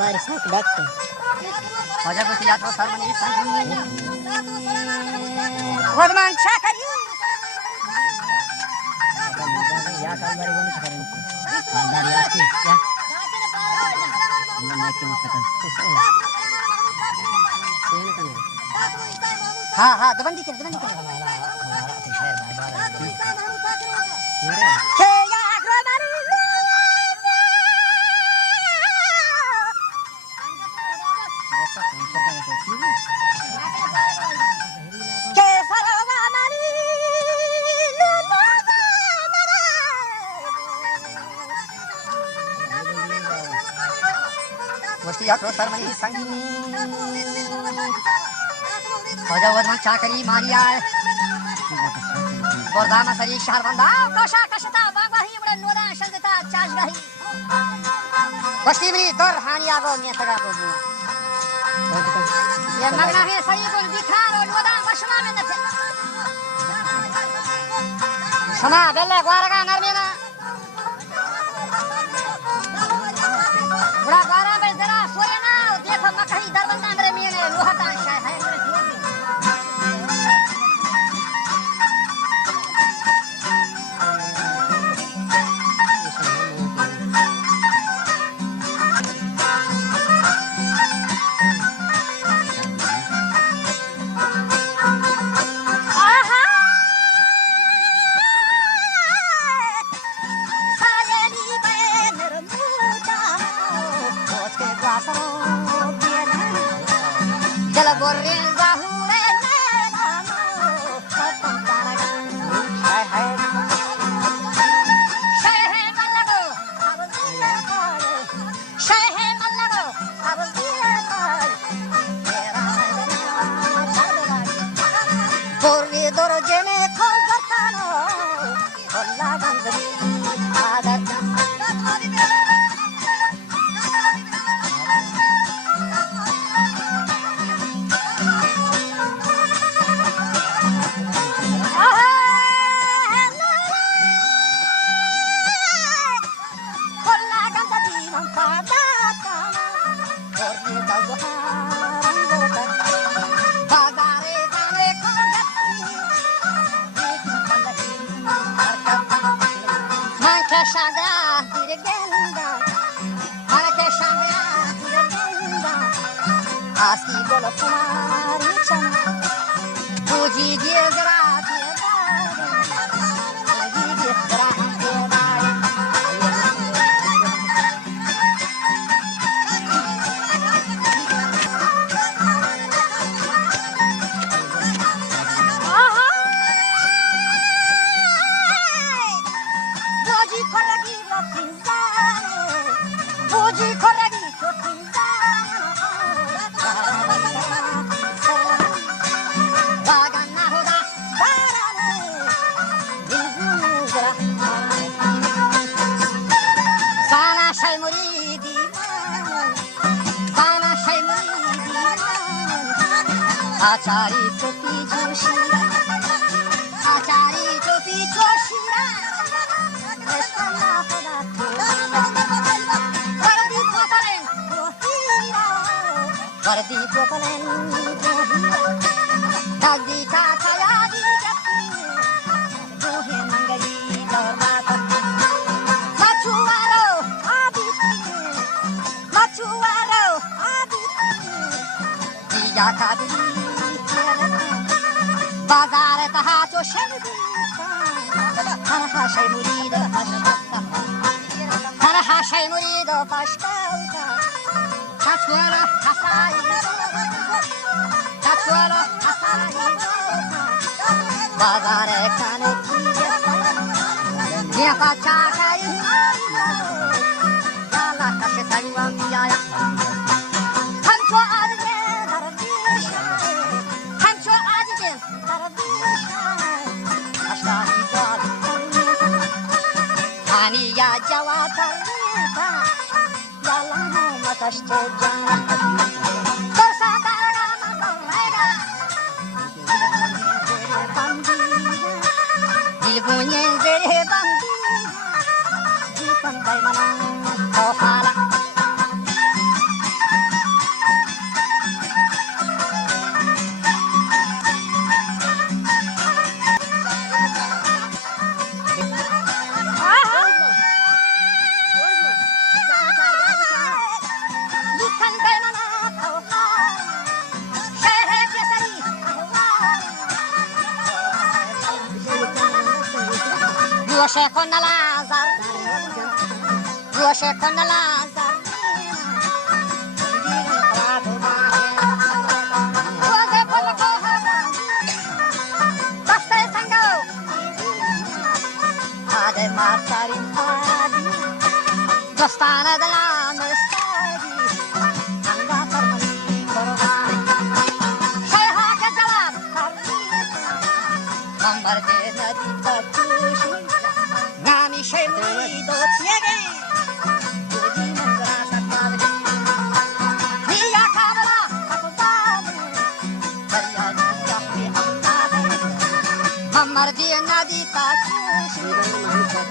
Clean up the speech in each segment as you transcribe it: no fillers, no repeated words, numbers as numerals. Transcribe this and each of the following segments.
हमारे साथ बैठते वजह को याद हो सरमनी संगनी वर्धमान शाकरी या काल बारी बोलने से करेंगे अंदर याद की क्या मैं क्यों सकता हाँ हाँ दबंदी कर हमारा तो शहर बार यात्रा सरमनी संगीनी वजह वर्धमान शाकरी मारिया गोरदामा सरी शहर बंदा कोशा कशता बागवाही बड़े नोदा शलदता चाशगाही बस्तीबरी दर हानिया गो नेतगा गो ये मगना है सरी को दिखार और नोदा बशमा में नथे समा बेले ग्वारगा नरमेना बड़ा ग्वारा में जरा सोरे ना देखो मकही दरबंदा मेरे मियां लोहता शाय है आचारी टोपी जोशीरा आचारी टोपी जोशीरा रस्ता होदा वर्दी पोपलेन रोहीरा वर्दी पोपलेन रोहीरा दादी का तयारी गति रोहे मंगली दरबार मचुवारो आदिती दिया कादी बाजार तहा जो शर्दी हरहा शै मुरीद हरहा शै मुरीद पश्काउता कछुआरा हसाई बाजार खाने की ये पाचा खाई काला कशे तंगा मिया या जवाता याला मकष्ट जान तो सादारा मगरेगा दिल गुने जेरे बंदी जीवन दाई मना तो हाला Roșe con Lazar, roșe con Lazar. Roze polo kohana, baste sango. Ade masarin adi, dostana de la mestadi. Anga sarmani korban, sheha ke jalab karni. Mambar de nadi takushi, nami shemri do tiege. Gudi manzara sakad. Diya kabla akbad, dariya diya fi amdad. Mambar de nadi takushi,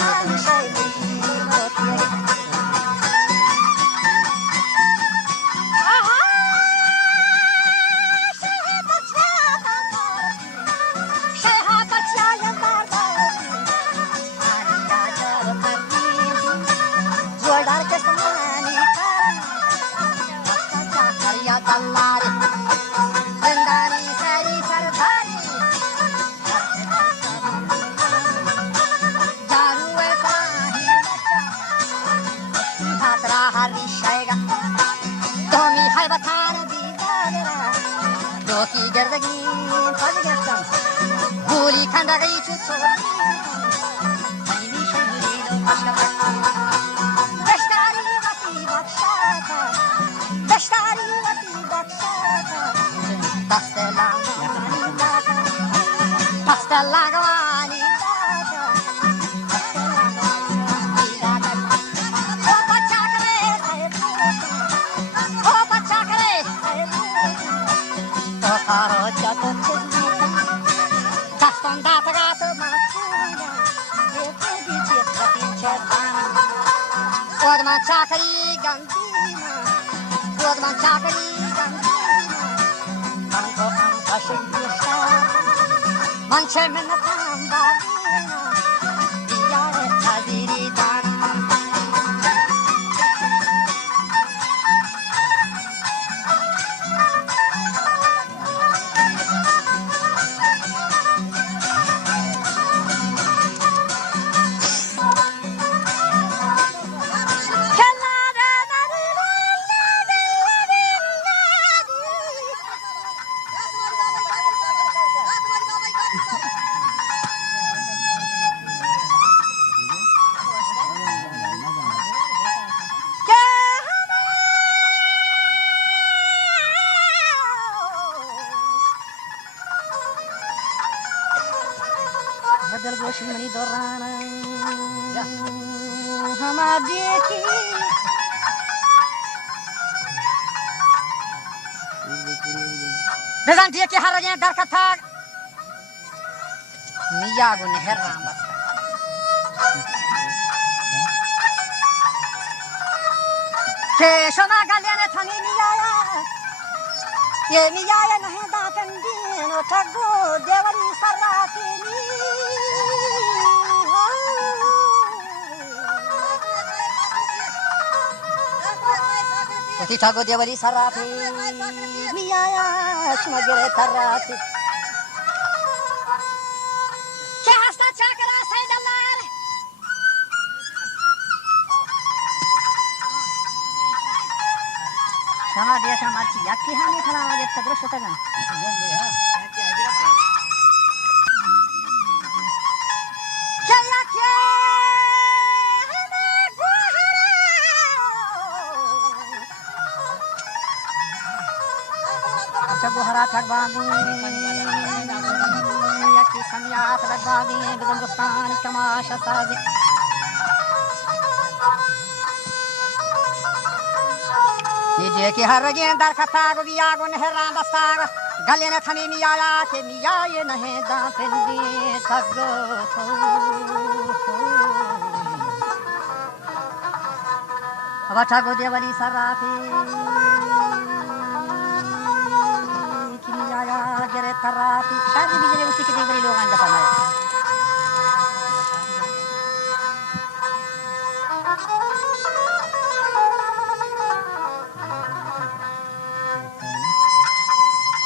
nami shemri do tiege. Joardar ke samani kariya dallari zindani sari sardari jaru etahi hatra hari shayga tomi hai batan didara doki gardagi pajgastam buli khandagi chuchori aini shayri do pashka Pastellagavani oh pachakare oh karo jato chesni kaston data gato matsuga ye pedi chesati chetana odman chakari gandina odman chakari gandina manko anta shishta manche mena tamba diyare haziri dana Badal goshi mani dorana hamadi ki Bezantiye ki harage dar katha miya gun herram basta ke shona galyane thani miyaya ye miyaya nahi da kandino thago devani sarratini Oti thago devani sarrati miyaya shmagere tarrati ke hasta chakra saidallar sama dia sama ci yakki hani khala aje tadro shotaga Sabuhara tagbagi yakki samyat tagbagi bidangostan tamasha sazi Nije ki harage dar katha go biyago nehran dastaga galene thani miyaya ke miyaye nahe da pendi taggo abata go devali sarafi ki miyaya gere tarati shadi bijele usi ke devali logan da pamaya